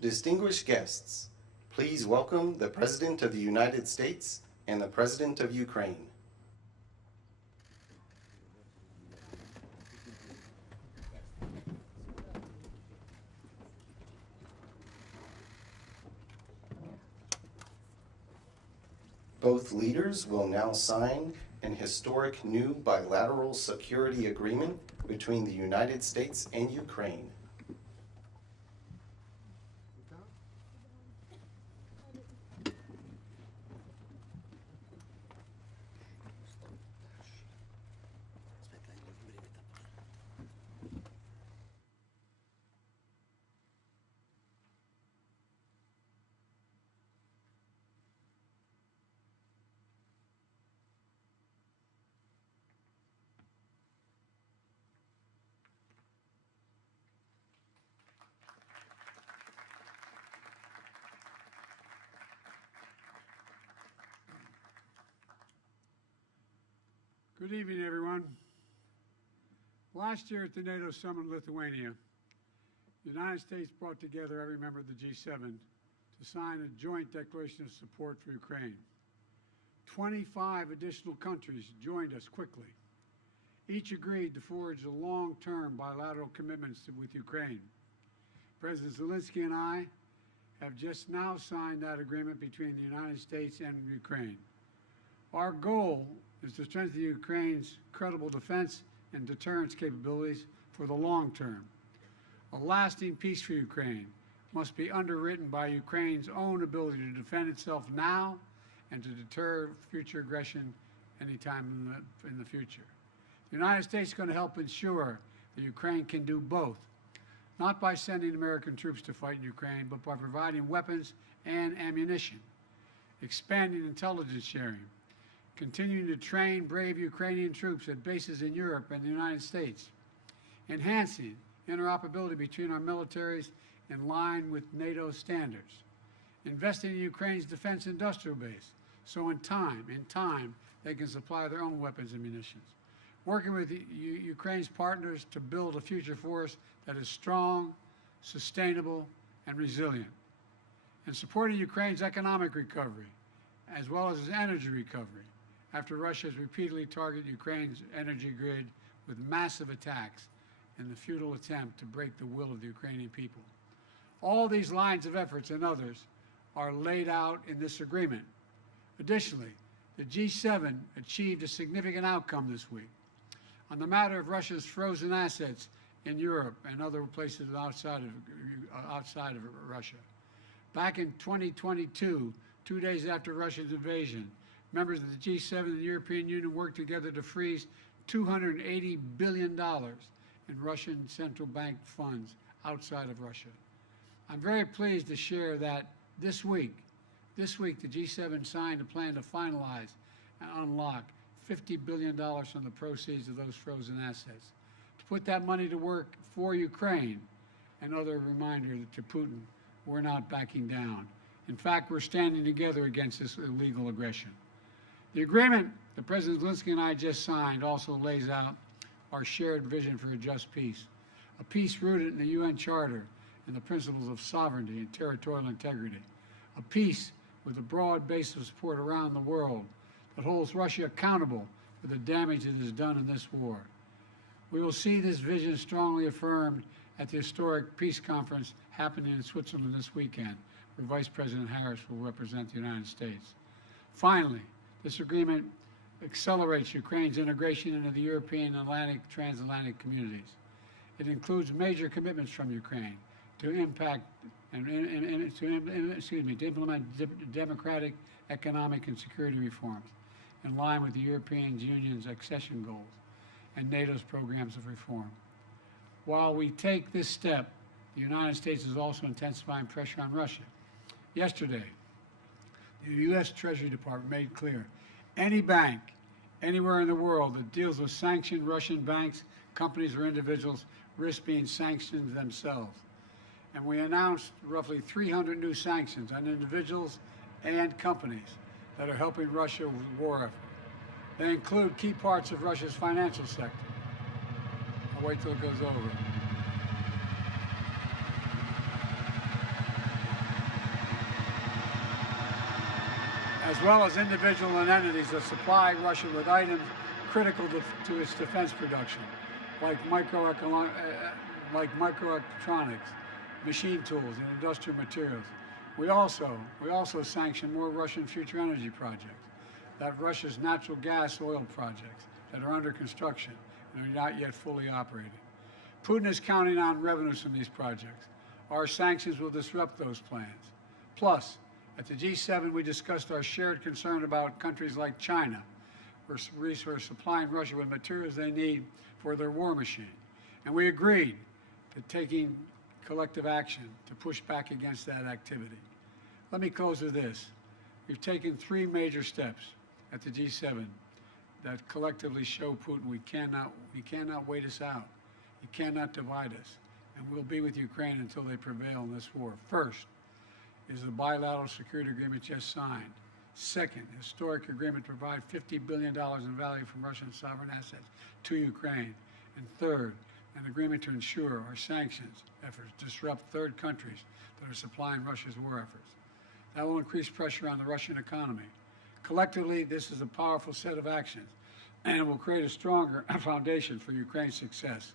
Distinguished guests, please welcome the President of the United States and the President of Ukraine. Both leaders will now sign an historic new bilateral security agreement between the United States and Ukraine. Good evening, everyone. Last year at the NATO summit in Lithuania, the United States brought together every member of the G7 to sign a joint declaration of support for Ukraine. 25 additional countries joined us quickly. Each agreed to forge a long-term bilateral commitments with Ukraine. President Zelensky and I have just now signed that agreement between the United States and Ukraine. Our goal is to strengthen Ukraine's credible defense and deterrence capabilities for the long term. A lasting peace for Ukraine must be underwritten by Ukraine's own ability to defend itself now and to deter future aggression anytime in the future. The United States is going to help ensure that Ukraine can do both, not by sending American troops to fight in Ukraine, but by providing weapons and ammunition, expanding intelligence sharing, continuing to train brave Ukrainian troops at bases in Europe and the United States, enhancing interoperability between our militaries in line with NATO standards, investing in Ukraine's defense industrial base so in time they can supply their own weapons and munitions, working with Ukraine's partners to build a future force that is strong, sustainable, and resilient, and supporting Ukraine's economic recovery as well as its energy recovery after Russia has repeatedly targeted Ukraine's energy grid with massive attacks in the futile attempt to break the will of the Ukrainian people. All these lines of efforts and others are laid out in this agreement. Additionally, the G7 achieved a significant outcome this week on the matter of Russia's frozen assets in Europe and other places outside of Russia. Back in 2022, 2 days after Russia's invasion, members of the G7 and the European Union worked together to freeze $280 billion in Russian central bank funds outside of Russia. I'm very pleased to share that this week, the G7 signed a plan to finalize and unlock $50 billion from the proceeds of those frozen assets, to put that money to work for Ukraine. Another reminder to Putin, we're not backing down. In fact, we're standing together against this illegal aggression. The agreement that President Zelensky and I just signed also lays out our shared vision for a just peace, a peace rooted in the UN Charter and the principles of sovereignty and territorial integrity, a peace with a broad base of support around the world that holds Russia accountable for the damage it has done in this war. We will see this vision strongly affirmed at the historic peace conference happening in Switzerland this weekend, where Vice President Harris will represent the United States. Finally, this agreement accelerates Ukraine's integration into the European transatlantic communities. It includes major commitments from Ukraine to implement democratic, economic, and security reforms in line with the European Union's accession goals and NATO's programs of reform. While we take this step, the United States is also intensifying pressure on Russia. Yesterday, the U.S. Treasury Department made clear any bank anywhere in the world that deals with sanctioned Russian banks, companies, or individuals risk being sanctioned themselves. And we announced roughly 300 new sanctions on individuals and companies that are helping Russia with the war effort. They include key parts of Russia's financial sector. I'll wait till it goes over. as well as individuals and entities that supply Russia with items critical to its defense production, like microelectronics, machine tools, and industrial materials. We also sanction more Russian future energy projects, that Russia's natural gas oil projects that are under construction and are not yet fully operating. Putin is counting on revenues from these projects. Our sanctions will disrupt those plans. Plus, at the G7, we discussed our shared concern about countries like China, who are supplying Russia with materials they need for their war machine. And we agreed to taking collective action to push back against that activity. Let me close with this. We've taken 3 major steps at the G7 that collectively show Putin we cannot wait us out. He cannot divide us. And we'll be with Ukraine until they prevail in this war. First is the bilateral security agreement just signed. Second, historic agreement to provide $50 billion in value from Russian sovereign assets to Ukraine. And third, an agreement to ensure our sanctions efforts disrupt third countries that are supplying Russia's war efforts. That will increase pressure on the Russian economy. Collectively, this is a powerful set of actions, and it will create a stronger foundation for Ukraine's success.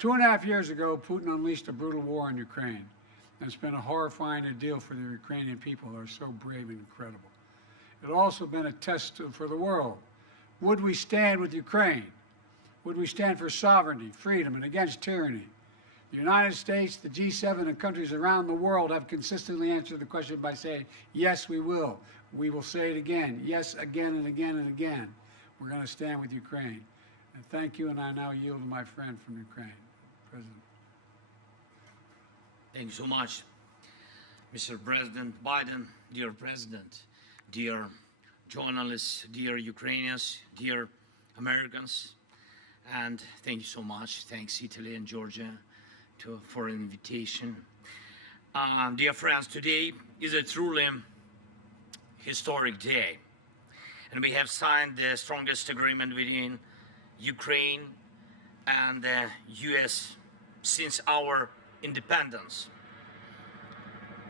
2.5 years ago, Putin unleashed a brutal war on Ukraine, and it's been a horrifying ordeal for the Ukrainian people who are so brave and incredible. It's also been a test for the world. Would we stand with Ukraine? Would we stand for sovereignty, freedom, and against tyranny? The United States, the G7, and countries around the world have consistently answered the question by saying, yes, we will. We will say it again. Yes, again and again and again. We're going to stand with Ukraine. And thank you, and I now yield to my friend from Ukraine, President. Thank you so much, Mr. President Biden, dear President, dear journalists, dear Ukrainians, dear Americans, and thank you so much. Thanks, Italy and Georgia, for an invitation. Dear friends, today is a truly historic day, and we have signed the strongest agreement between Ukraine and the U.S. since our independence.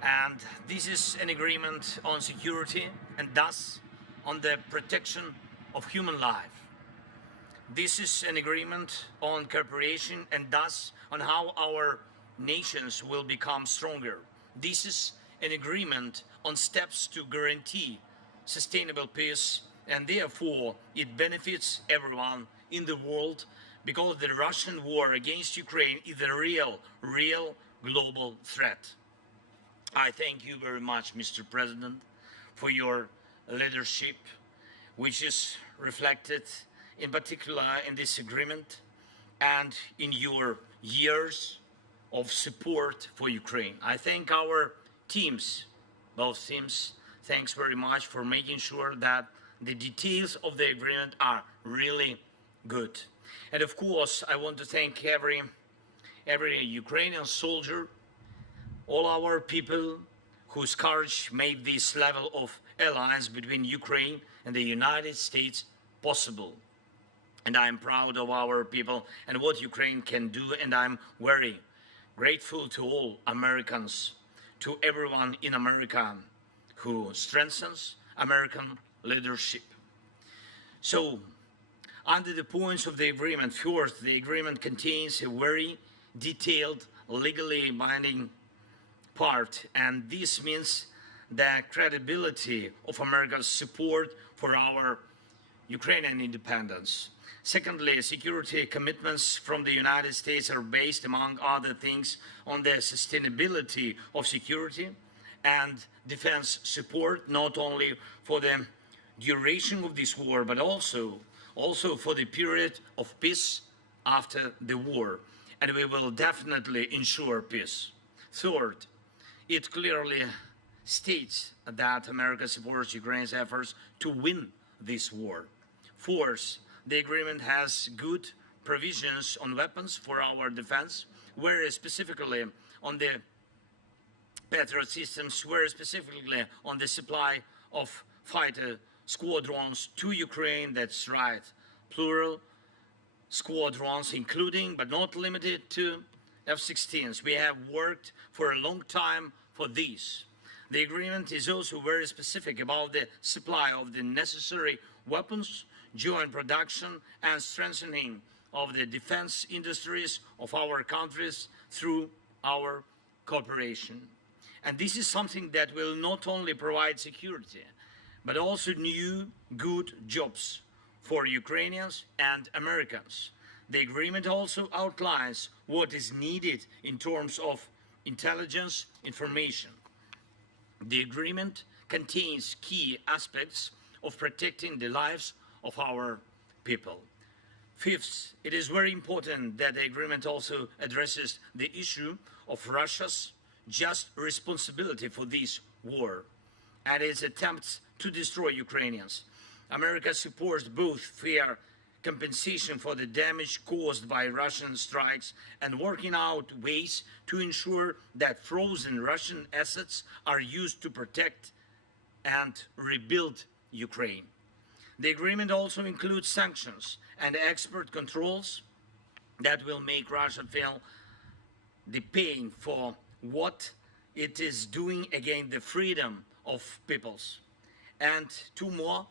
And this is an agreement on security and thus on the protection of human life. This is an agreement on cooperation and thus on how our nations will become stronger. This is an agreement on steps to guarantee sustainable peace, and therefore it benefits everyone in the world, because the Russian war against Ukraine is a real global threat. I thank you very much, Mr. President, for your leadership, which is reflected in particular in this agreement and in your years of support for Ukraine. I thank our teams, both teams, thanks very much for making sure that the details of the agreement are really good. And of course, I want to thank every Ukrainian soldier, all our people whose courage made this level of alliance between Ukraine and the United States possible. And I'm proud of our people and what Ukraine can do, and I'm very grateful to all Americans, to everyone in America who strengthens American leadership. So, under the points of the agreement, first, the agreement contains a very detailed, legally binding part, and this means the credibility of America's support for our Ukrainian independence. Secondly, security commitments from the United States are based, among other things, on the sustainability of security and defense support, not only for the duration of this war, but also for the period of peace after the war. And we will definitely ensure peace. Third, it clearly states that America supports Ukraine's efforts to win this war. Fourth, the agreement has good provisions on weapons for our defense, whereas specifically on the Patriot systems, whereas specifically on the supply of fighter squadrons to Ukraine. That's right, plural squadrons, including but not limited to F-16s. We have worked for a long time for this. The agreement is also very specific about the supply of the necessary weapons, joint production, and strengthening of the defense industries of our countries through our cooperation. And this is something that will not only provide security, but also new good jobs for Ukrainians and Americans. The agreement also outlines what is needed in terms of intelligence information. The agreement contains key aspects of protecting the lives of our people. Fifth, it is very important that the agreement also addresses the issue of Russia's just responsibility for this war and its attempts to destroy Ukrainians. America supports both fair compensation for the damage caused by Russian strikes and working out ways to ensure that frozen Russian assets are used to protect and rebuild Ukraine. The agreement also includes sanctions and export controls that will make Russia feel the pain for what it is doing against the freedom of peoples. And two more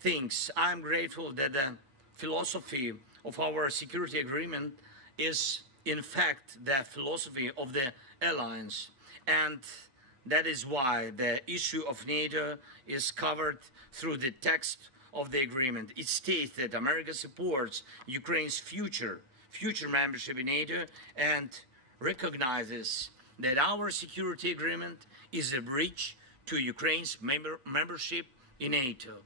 things. I'm grateful that the philosophy of our security agreement is in fact the philosophy of the alliance, and that is why the issue of NATO is covered through the text of the agreement. It states that America supports Ukraine's future membership in NATO and recognizes that our security agreement is a bridge to Ukraine's membership in NATO.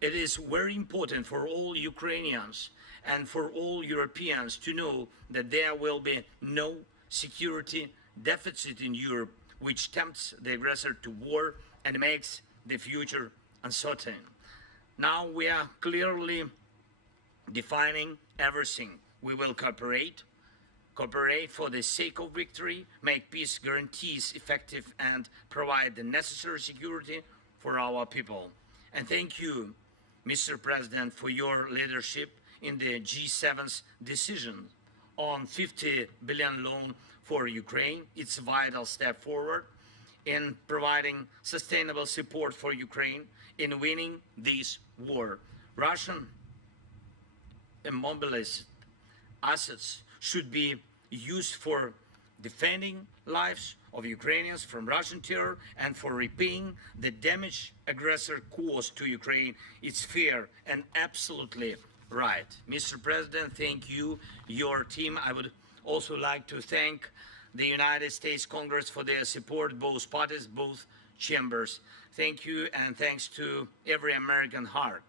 It is very important for all Ukrainians and for all Europeans to know that there will be no security deficit in Europe, which tempts the aggressor to war and makes the future uncertain. Now we are clearly defining everything. We will cooperate for the sake of victory, make peace guarantees effective, and provide the necessary security for our people. And thank you, Mr. President, for your leadership in the G7's decision on $50 billion loan for Ukraine. It's a vital step forward in providing sustainable support for Ukraine in winning this war. Russian immobilized assets should be used for defending lives of Ukrainians from Russian terror and for repaying the damage aggressor caused to Ukraine. It's fair and absolutely right. Mr. President, thank you, your team. I would also like to thank the United States Congress for their support, both parties, both chambers. Thank you, and thanks to every American heart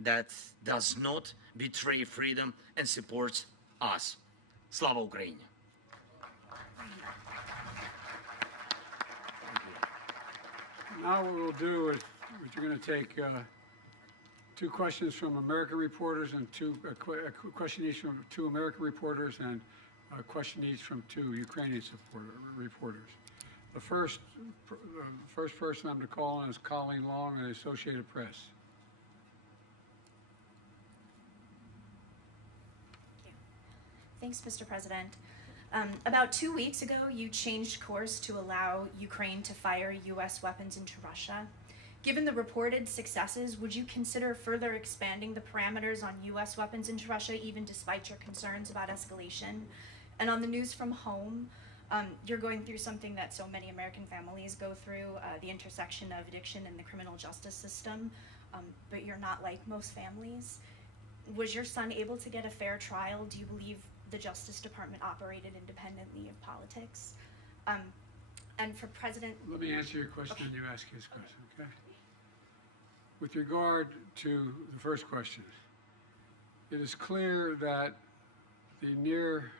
that does not betray freedom and supports us. Slava Ukraini! Now what we'll do is we're going to take two questions from American reporters and a question each from two American reporters and a question each from two Ukrainian reporters. The first person I'm going to call on is Colleen Long of the Associated Press. Thanks, Mr. President. About 2 weeks ago, you changed course to allow Ukraine to fire U.S. weapons into Russia. Given the reported successes, would you consider further expanding the parameters on U.S. weapons into Russia, even despite your concerns about escalation? And on the news from home, you're going through something that so many American families go through, the intersection of addiction and the criminal justice system, but you're not like most families. Was your son able to get a fair trial? Do you believe the Justice Department operated independently of politics? And for President... Let me answer your question and you ask his question, okay? With regard to the first question, it is clear that the near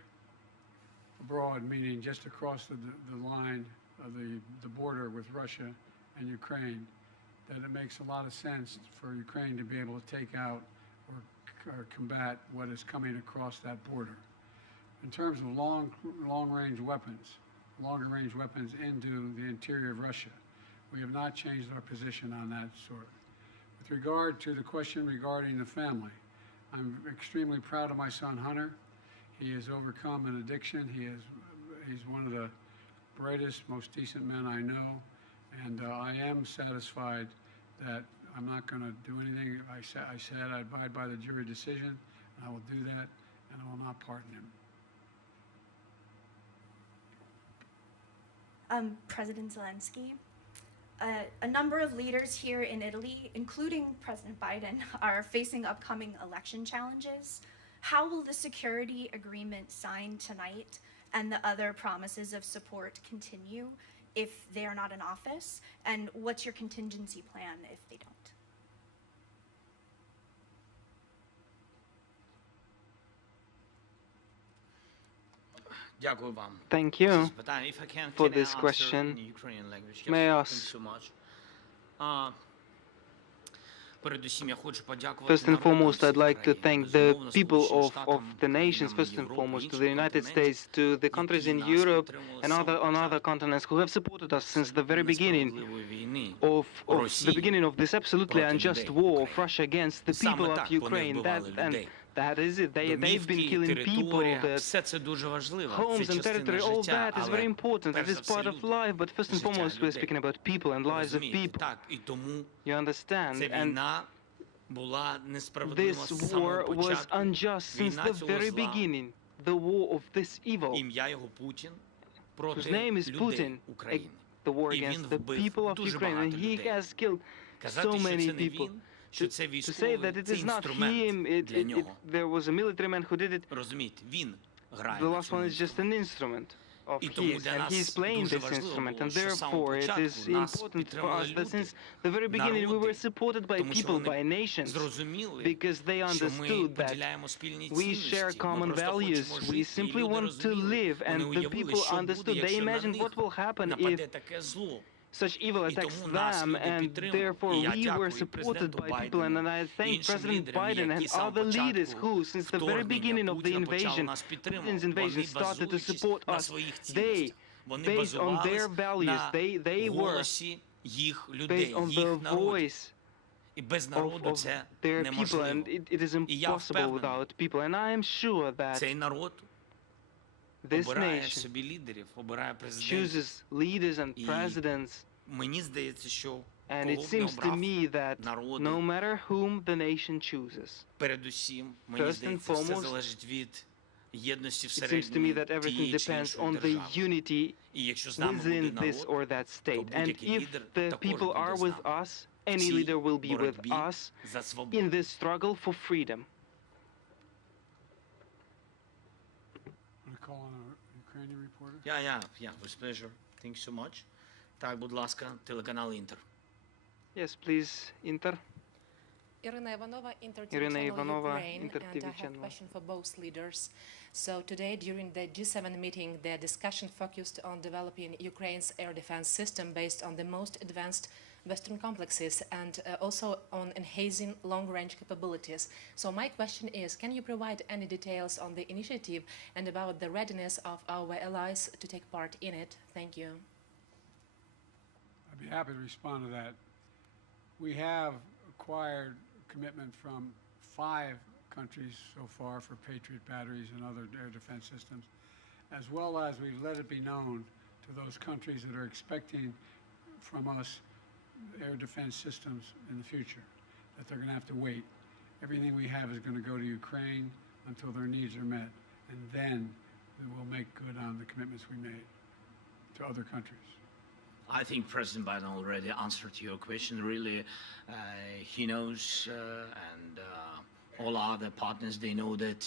abroad, meaning just across the line of the border with Russia and Ukraine, that it makes a lot of sense for Ukraine to be able to take out or combat what is coming across that border. In terms of long-range weapons, longer-range weapons into the interior of Russia, we have not changed our position on that sort. With regard to the question regarding the family, I'm extremely proud of my son Hunter. He has overcome an addiction. He's one of the brightest, most decent men I know, And I am satisfied that I'm not going to do anything. I said I abide by the jury decision, and I will do that, and I will not pardon him. President Zelensky, a number of leaders here in Italy, including President Biden, are facing upcoming election challenges. How will the security agreement signed tonight and the other promises of support continue if they are not in office? And what's your contingency plan if they don't? Дякую вам. Thank you If I can, for I this answer question. in Ukrainian language? May I Yes, ask- thank you so much. Передусім, я хочу подякувати First and народам foremost, I'd всіх like to країн, thank the безумовно, people Сполученим of Штатам, the nations, країнам first and Європи, foremost to інших the United континентів, States, to the countries які in нас Europe підтримували and з on самого other початку continents who have supported us since the very beginning несправедливої війни of the Росії beginning of this absolutely проти unjust людей war of України. Russia against the Саме people of так вони Ukraine. вбивали людей. That is it. They've been Домівки, killing people. територія, That все це дуже важливо. Це homes and частина territory, all життя, that is very але important. It перш за is все part of люди, life. But first and життя foremost, we're людей. speaking about people and lives of Розумієте? people. Так, і тому You understand? ця And війна була несправедлива this з самого war was початку. unjust since Війна the цього very зла. beginning. The war of this evil, Ім'я його Путін whose проти name is людей Putin, України. the war І він against the вбив people of дуже Ukraine, багато and he людей. has killed Казати, so що many це не people. він, що це To say військовий, that it це is not інструмент him, для нього. there was a military man who did it. Розумієте, він грає The на last цьому one is just an instrument of І тому his, для and нас he's playing дуже this важливо instrument, було, and що з самого therefore it початку is нас important for підтримали us that люди, since the very beginning we were народи, supported by тому що people, вони by nations, зрозуміли, because they що ми understood that поділяємо спільні we share цінності. Ми common просто values. хочемо We жити, і simply люди want to розуміли, live, and вони the уявили, people що understood. буде, They якщо на imagined what них will happen if нападе таке зло. such evil І attacks тому нас them, люди and підтримали. therefore І я we were дякую supported президенту by people. And I Байдену, thank іншим President лідерам, Biden and які з самого other leaders початку who, since the very beginning вторгнення of the Путіна почали invasion, нас підтримувати. Putin's invasion, Вони started to базуючись support на us. своїх They, цінностях. Вони based on their базувались values, they на were голосі їх людей, based on їх the народів. voice І без of народу це their people, неможливо. and it is І я impossible впевнений, without people. And I am sure that цей народ this обирає nation собі лідерів, обирає президентів. chooses leaders and І presidents. мені здається, що And кого it б не seems to обрав me that народи, no matter whom the nation chooses, передусім, мені First and здається, все foremost, залежить від єдності it seems to me всередині that everything тієї чи depends іншої on the держави. unity І якщо з нами буде within this народ, or that state. And будь-який if лідер the також people буде are з with нами. us, any Цій leader will be with боротьбі us за свободу. in this struggle for freedom. Want to call on a Ukrainian reporter? Yeah, with pleasure. Thank you so much. Так, будь ласка, телеканал Інтер. Yes, please, Inter. Irina Ivanova, Inter TV Irina channel Ivanova, Ukraine, Inter and TV I have a channel. question for both leaders. So today, during the G7 meeting, the discussion focused on developing Ukraine's air defense system based on the most advanced Western complexes and also on enhancing long-range capabilities. So my question is, can you provide any details on the initiative and about the readiness of our allies to take part in it? Thank you. I'd be happy to respond to that. We have acquired commitment from 5 countries so far for Patriot batteries and other air defense systems, as well as we've let it be known to those countries that are expecting from us air defense systems in the future, that they're going to have to wait. Everything we have is going to go to Ukraine until their needs are met, and then we will make good on the commitments we made to other countries. I think President Biden already answered your question. Really, he knows, and all other partners, they know that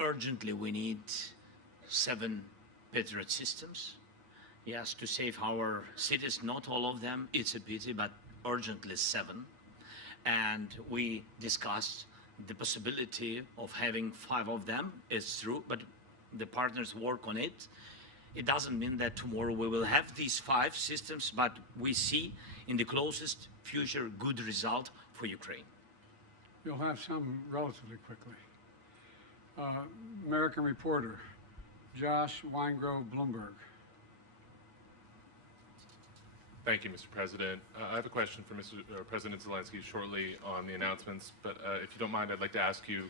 urgently we need 7 Patriot systems. Yes, to save our cities, not all of them, it's a pity, but urgently 7. And we discussed the possibility of having 5 of them. It's true, but the partners work on it. It doesn't mean that tomorrow we will have these 5 systems, but we see in the closest future good result for Ukraine. You'll have some relatively quickly. American reporter, Josh Weingrove, Bloomberg. Thank you, Mr. President. I have a question for President Zelensky shortly on the announcements, but if you don't mind, I'd like to ask you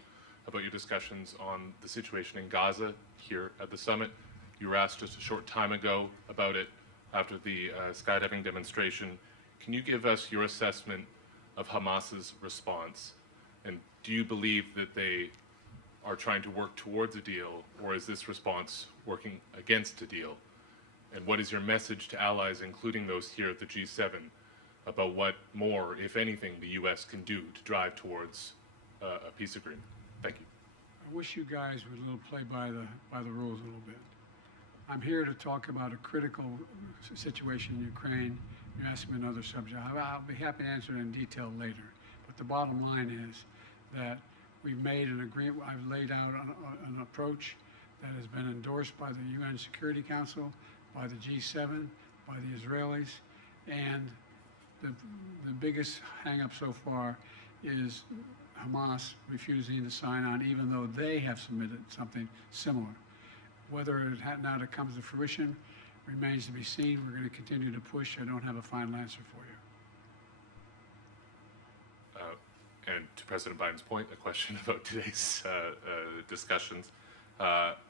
about your discussions on the situation in Gaza here at the summit. You were asked just a short time ago about it. after the skydiving demonstration. Can you give us your assessment of Hamas's response? And do you believe that they are trying to work towards a deal, or is this response working against a deal? And what is your message to allies, including those here at the G7, about what more, if anything, the U.S. can do to drive towards a peace agreement? Thank you. I wish you guys would play by the rules a little bit. I'm here to talk about a critical situation in Ukraine. You asked me another subject. I'll be happy to answer it in detail later. But the bottom line is that we've made an agreement. I've laid out an approach that has been endorsed by the UN Security Council, by the G7, by the Israelis, and the biggest hang-up so far is Hamas refusing to sign on, even though they have submitted something similar. Whether or not it comes to fruition remains to be seen. We're going to continue to push. I don't have a final answer for you. And to President Biden's point, a question about today's discussions.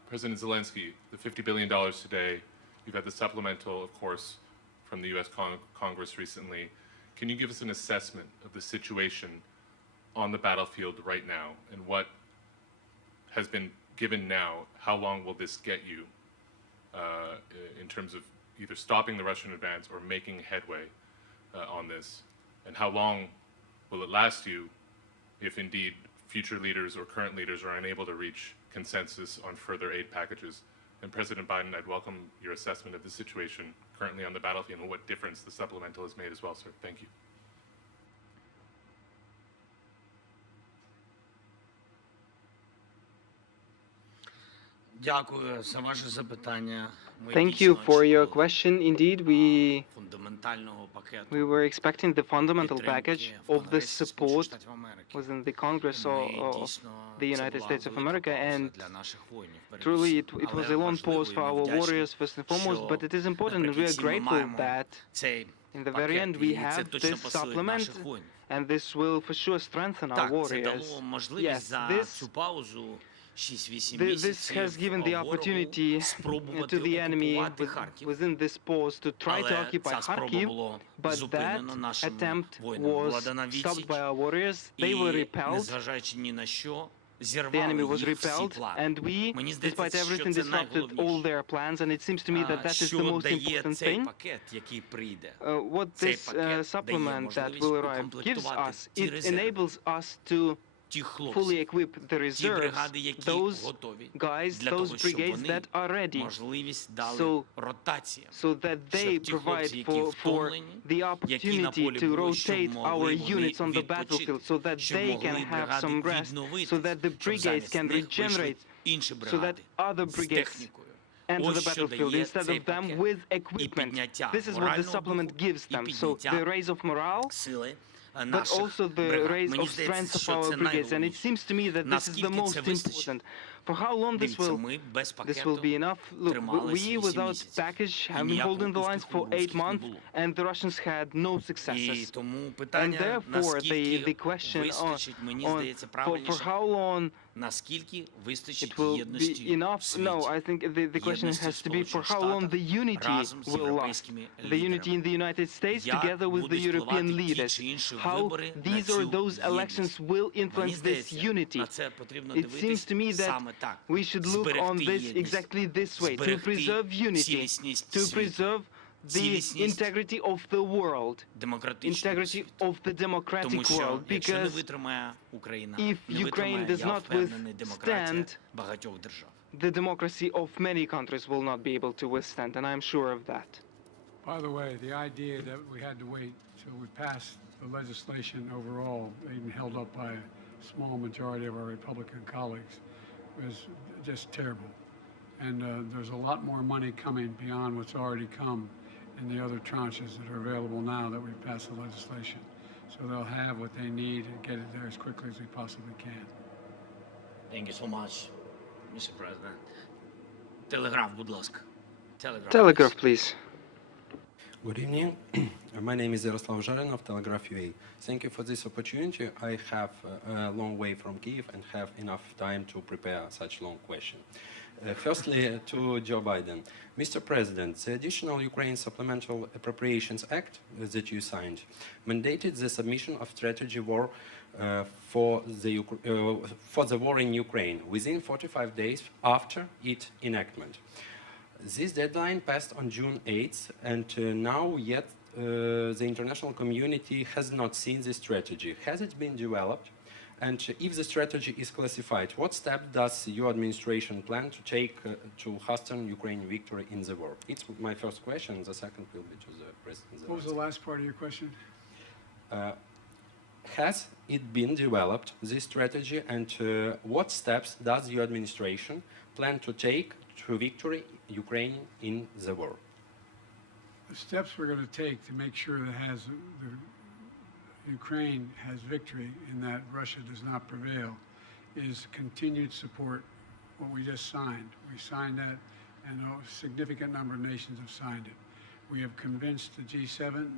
President Zelensky, the $50 billion today, you've had the supplemental, of course, from the U.S. Congress recently. Can you give us an assessment of the situation on the battlefield right now, and what has been given now? How long will this get you in terms of either stopping the Russian advance or making headway on this? And how long will it last you if indeed future leaders or current leaders are unable to reach consensus on further aid packages? And President Biden, I'd welcome your assessment of the situation currently on the battlefield and what difference the supplemental has made as well, sir. Thank you. Дякую за ваше запитання. Thank you for your question. Indeed, we were expecting the fundamental package of the support within the Congress of the United States of America, and truly it was a long pause for our warriors first and foremost, but it is important, and we are grateful that in the very end we have this supplement, and this will for sure strengthen our warriors. Yes, this has given the opportunity to the enemy within this pause to try to occupy Kharkiv, but that attempt was stopped by our warriors. They were repelled. The enemy was repelled, and we, despite everything, disrupted all their plans, and it seems to me that that is the most important thing. What this supplement that will arrive gives us, it enables us to fully equip the reserves, those guys, those brigades that are ready, so that they provide for the opportunity to rotate our units on the battlefield, so that they can have some rest, so that the brigades can regenerate, so that other brigades enter the battlefield instead of them with equipment. This is what the supplement gives them. So the raise of morale, but also the raise of strength of our brigades, and it seems to me that this is the most important. For how long this will be enough? Look, we without package have been holding the lines for 8 months, and the Russians had no successes. And therefore, the question on for how long it will be enough. No, I think the question has to be for how long the unity will last. The unity in the United States together with the European leaders. How these or those elections will influence this unity. It seems to me that we should look on this exactly this way, to preserve unity, to preserve the integrity of the world, integrity of the democratic world, because if Ukraine does not withstand, the democracy of many countries will not be able to withstand, and I'm sure of that. By the way, the idea that we had to wait till we passed the legislation overall, even held up by a small majority of our Republican colleagues, was just terrible. And there's a lot more money coming beyond what's already come in the other tranches that are available now that we've passed the legislation. So they'll have what they need and get it there as quickly as we possibly can. Thank you so much, Mr. President. Telegraph, будь ласка. Telegraph, please. Good evening. My name is Yaroslav Zharin of Telegraph UA. Thank you for this opportunity. I have a long way from Kyiv and have enough time to prepare such long question. Firstly, to Joe Biden. Mr. President, the additional Ukraine Supplemental Appropriations Act that you signed mandated the submission of strategy war for the war in Ukraine within 45 days after its enactment. This deadline passed on June 8th, and now yet the international community has not seen this strategy. Has it been developed? And if the strategy is classified, what step does your administration plan to take to hasten Ukraine's victory in the war? It's my first question. The second will be to the President Zelensky. What was the last part of your question? Has it been developed, this strategy, and what steps does your administration plan to take to victory Ukraine in the war? The steps we're going to take to make sure that Ukraine has victory and that Russia does not prevail is continued support. What we just signed. We signed that, and a significant number of nations have signed it. We have convinced the G7,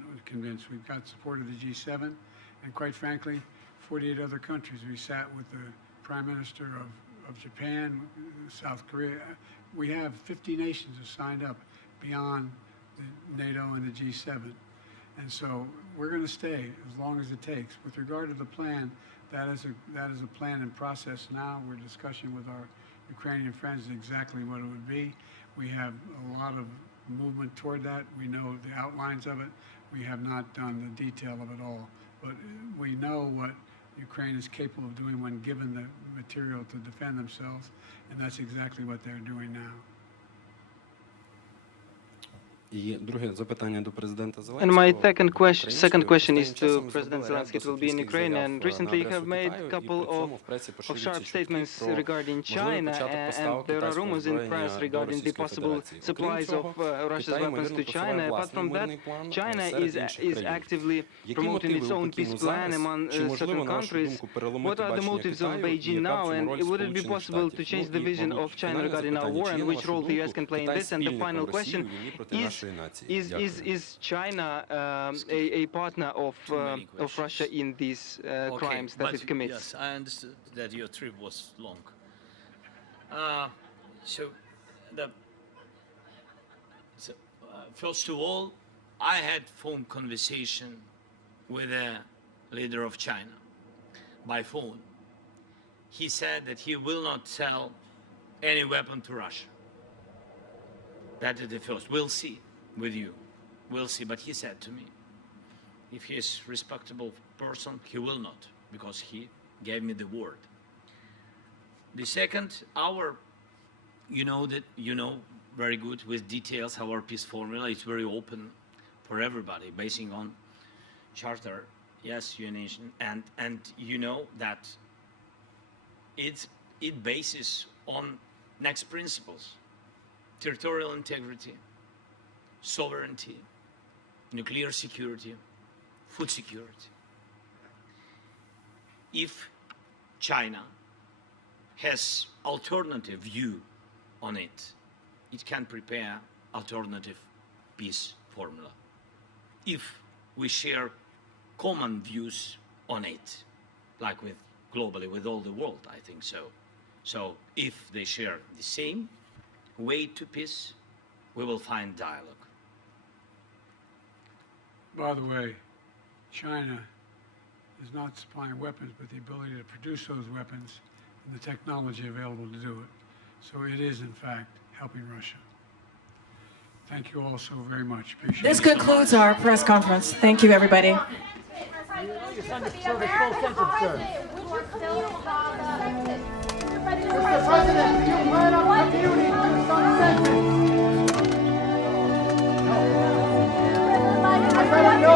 we've got support of the G7, and quite frankly, 48 other countries. We sat with the Prime Minister of Japan, South Korea. We have 50 nations have signed up beyond the NATO and the G7. And so we're going to stay as long as it takes. With regard to the plan, that is a plan in process now. We're discussing with our Ukrainian friends exactly what it would be. We have a lot of movement toward that. We know the outlines of it. We have not done the detail of it all. But we know what Ukraine is capable of doing when given the material to defend themselves, and that's exactly what they're doing now. And my second question is to President Zelensky. It will be in Ukraine. And recently you have made a couple of sharp statements regarding China, and there are rumors in press regarding the possible supplies of Russia's weapons to China. Apart from that, China is actively promoting its own peace plan among certain countries. What are the motives of Beijing now, and would it be possible to change the vision of China regarding our war, and which role the US can play in this? And the final question is China a partner of Russia in these crimes that it commits? Yes, I understood that your trip was long. First of all, I had phone conversation with a leader of China by phone. He said that he will not sell any weapon to Russia. That is the first. We'll see with you. We'll see. But he said to me, if he is a respectable person, he will not, because he gave me the word. The second, you know very good with details our peace formula. It's very open for everybody, basing on charter, yes, UN, and you know that it bases on next principles: territorial integrity, sovereignty, nuclear security, food security. If China has alternative view on it, it can prepare alternative peace formula. If we share common views on it, like with globally with all the world, I think so. So if they share the same way to peace, we will find dialogue. By the way, China is not supplying weapons, but the ability to produce those weapons and the technology available to do it. So it is, in fact, helping Russia. Thank you all so very much. Appreciate This concludes our press conference. Thank you, everybody. Mr. President, do you plan on commuting to some sentence? No. I said no.